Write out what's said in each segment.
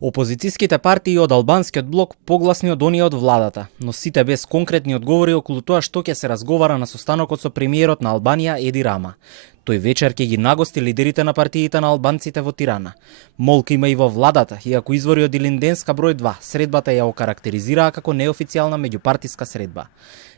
Опозицијските партии од албанскиот блок погласни од оние од владата, но сите без конкретни одговори околу тоа што ќе се разговара на состанокот со премиерот на Албанија Еди Рама. Тој вечер ќе ги нагости лидерите на партиите на албанците во Тирана. Молка има и во владата, иако извори од Илинденска број 2, средбата ја окарактеризираа како неофицијална меѓупартиска средба.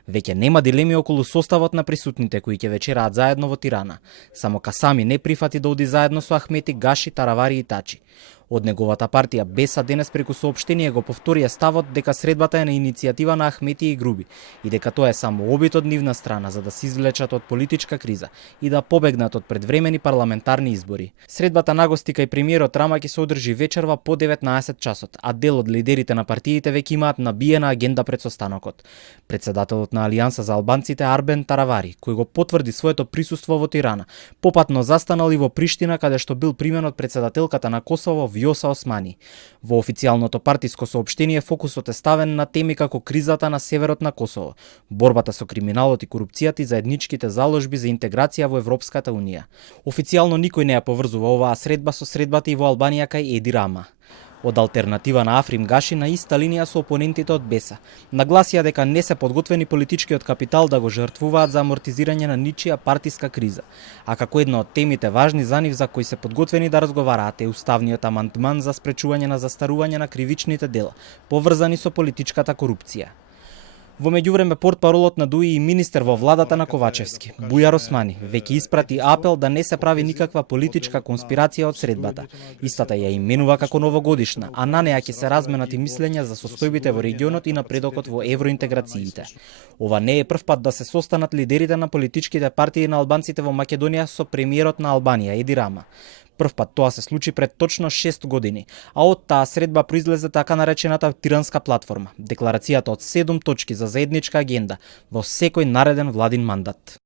Веќе нема дилеми околу составот на присутните кои ќе вечераат заедно во Тирана. Само Касами не прифати да оди заедно со Ахмети, Гаши, Таравари и Тачи. Од неговата партија Беса денес преку соопштение го повторија ставот дека средбата е на иницијатива на Ахмети и Груби и дека тоа е само обид од нивна страна за да се извлечат од политичка криза и да побегнат од предвремени парламентарни избори. Средбата нагости кај премиерот Рама ќе се одржи вечерва по 19 часот, а дел од лидерите на партиите веќе имаат набиена агенда пред состанокот. Председателот на Алијанса за албанците Арбен Таравари, кој го потврди своето присуство во Тирана, попатно застанал и во Приштина каде што бил примен од председателката на Косово Вјоса Османи. Во официјалното партиско соопштение фокусот е ставен на теми како кризата на северот на Косово, борбата со криминалот и корупцијата и заедничките заложби за интеграција во Европската унија. Официјално никој не ја поврзува оваа средба со средбата и во Албанија кај Еди Рама. Од алтернатива на Африм Гаши на иста линија со опонентите од Беса. Нагласија дека не се подготвени политичкиот капитал да го жртвуваат за амортизирање на ничија партиска криза. А како една од темите важни за нив за кои се подготвени да разговараат е уставниот амандман за спречување на застарување на кривичните дела, поврзани со политичката корупција. Во меѓувреме портпаролот на ДУИ и министер во владата на Ковачевски, Бујар Османи, веќе испрати апел да не се прави никаква политичка конспирација од средбата. Истата ја именува како новогодишна, а на неа ќе се разменат и мислења за состојбите во регионот и напредокот во евроинтеграциите. Ова не е прв пат да се состанат лидерите на политичките партии на албанците во Македонија со премиерот на Албанија Еди Рама. Прв пат тоа се случи пред точно 6 години, а од таа средба произлезе така наречената Тиранска платформа, декларацијата од 7 точки за заедничка агенда во секој нареден владин мандат.